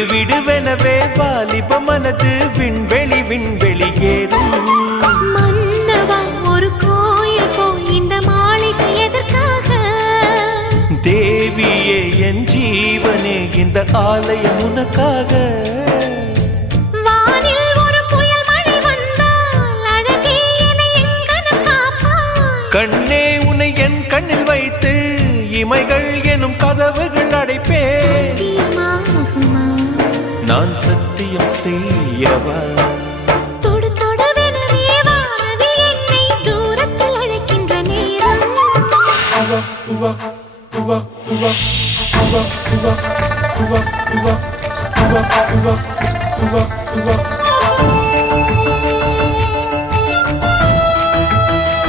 விடுவிடுவெனவே வாலிப மனது விண்வெளி விண்வெளி ஏறும். மன்னவா ஒரு கோயில் போய் இந்த மாளிகை எதற்காக? தேவியே என் ஜீவனே இந்த ஆலயம் உனக்காக. வானில் ஒரு புயல் மழை வந்தால் அழகே என்னை எங்கனம் காப்பாய். கண்ணே உன்னை என் கண்ணில் வைத்து இமைகள் எனும் கதவுகள் அடைப்பேன். சத்தியமாகுமா? நான் சத்தியம் செய்யவா? தொடு தொடுவெனவே வானவில் என்னை தூரத்தில் அழைக்கின்ற நேரம்.